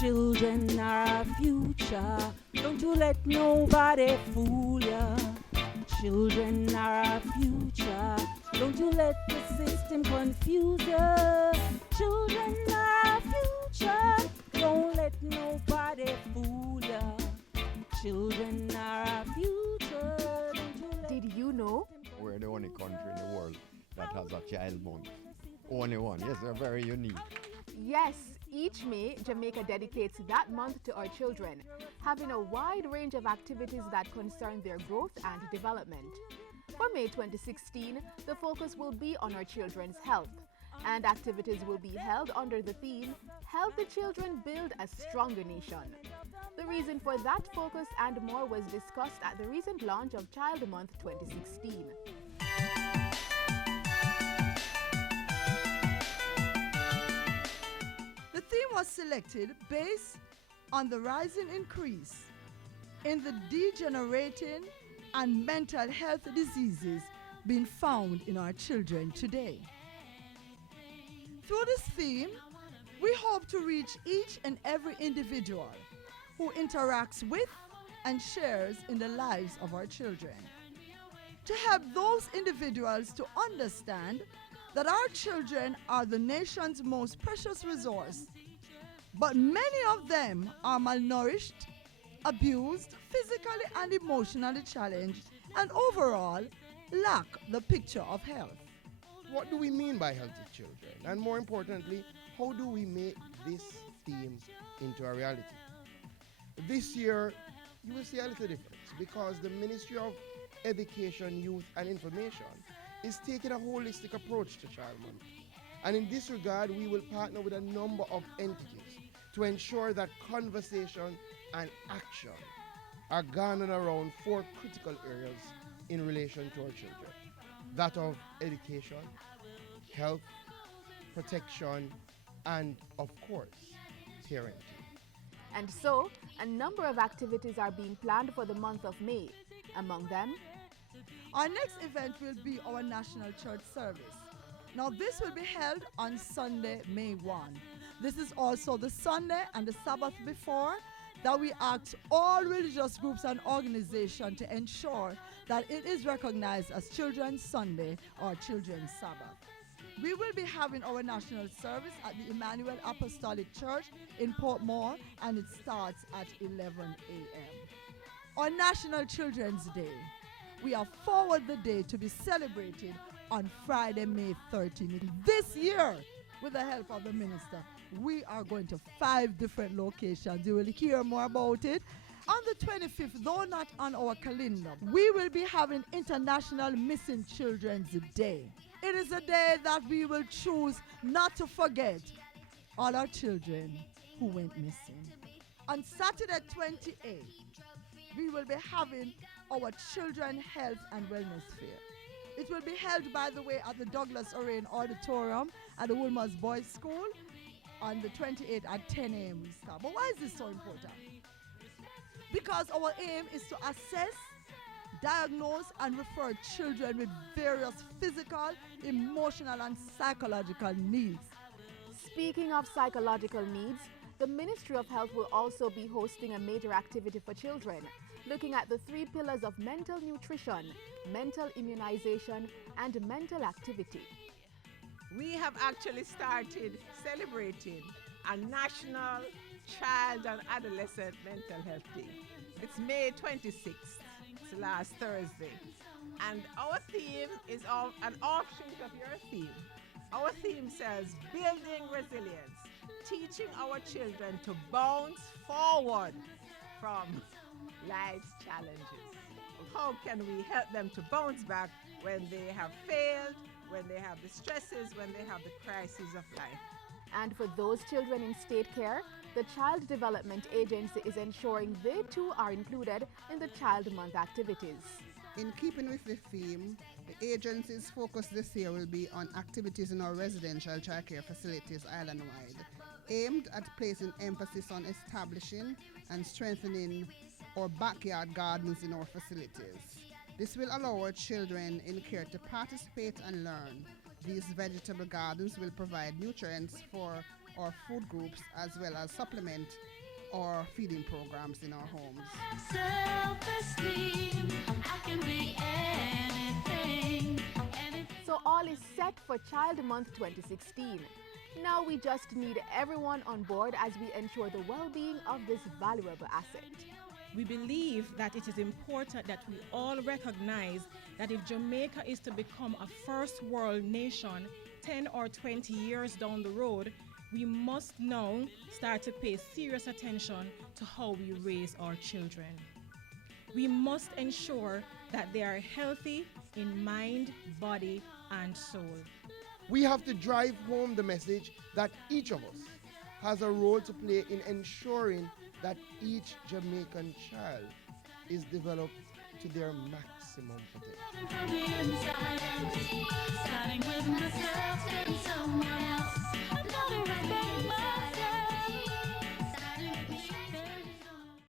Children are our future. Don't you let nobody fool ya. Children are our future. Don't you let the system confuse ya. Children are our future. Don't let nobody fool ya. Children are our future. Don't you let Did you know? We're the only country in the world that has a child month. Only one. Yes, we're very unique. Yes, each May, Jamaica dedicates that month to our children, having a wide range of activities that concern their growth and development. For May 2016, the focus will be on our children's health, and activities will be held under the theme, Healthy Children Build a Stronger Nation. The reason for that focus and more was discussed at the recent launch of Child Month 2016. The theme was selected based on the rising increase in the degenerating and mental health diseases being found in our children today. Through this theme, we hope to reach each and every individual who interacts with and shares in the lives of our children, to help those individuals to understand that our children are the nation's most precious resource, but many of them are malnourished, abused, physically and emotionally challenged, and overall lack the picture of health. What do we mean by healthy children? And more importantly, how do we make this theme into a reality? This year, you will see a little difference because the Ministry of Education, Youth and Information is taking a holistic approach to Child Month. And in this regard, we will partner with a number of entities to ensure that conversation and action are garnered around four critical areas in relation to our children. That of education, health, protection, and of course, parenting. And so, a number of activities are being planned for the month of May. Among them, Our next event will be our National Church Service. Now this will be held on Sunday, May 1. This is also the Sunday and the Sabbath before that we ask all religious groups and organizations to ensure that it is recognized as Children's Sunday or Children's Sabbath. We will be having our national service at the Emmanuel Apostolic Church in Portmore, and it starts at 11 a.m. On National Children's Day, we have forward the day to be celebrated on Friday, May 13th. This year, with the help of the minister, we are going to 5 different locations. You will hear more about it. On the 25th, though not on our calendar, we will be having International Missing Children's Day. It is a day that we will choose not to forget all our children who went missing. On Saturday 28th, we will be having our Children Health and Wellness Fair. It will be held, by the way, at the Douglas Orain Auditorium at the Woolmers Boys School on the 28th at 10 a.m. we start. But why is this so important? Because our aim is to assess, diagnose, and refer children with various physical, emotional, and psychological needs. speaking of psychological needs, the Ministry of Health will also be hosting a major activity for children, looking at the 3 pillars of mental nutrition, mental immunization, and mental activity. We have actually started celebrating a National Child and Adolescent Mental Health Day. It's May 26th. It's last Thursday. And our theme is an offshoot of your theme. Our theme says building resilience, teaching our children to bounce forward from life's challenges. How can we help them to bounce back when they have failed, when they have the stresses, when they have the crises of life? And for those children in state care, the Child Development Agency is ensuring they too are included in the Child Month activities. In keeping with the theme, the agency's focus this year will be on activities in our residential childcare facilities island-wide, aimed at placing emphasis on establishing and strengthening our backyard gardens in our facilities. This will allow our children in care to participate and learn. These vegetable gardens will provide nutrients for or food groups, as well as supplement or feeding programs in our homes. Self-esteem, I can be anything. So all is set for Child Month 2016. Now we just need everyone on board as we ensure the well-being of this valuable asset. We believe that it is important that we all recognize that if Jamaica is to become a first world nation 10 or 20 years down the road, we must now start to pay serious attention to how we raise our children. We must ensure that they are healthy in mind, body, and soul. We have to drive home the message that each of us has a role to play in ensuring that each Jamaican child is developed to their maximum potential. Starting with myself and someone else. I know the right thing,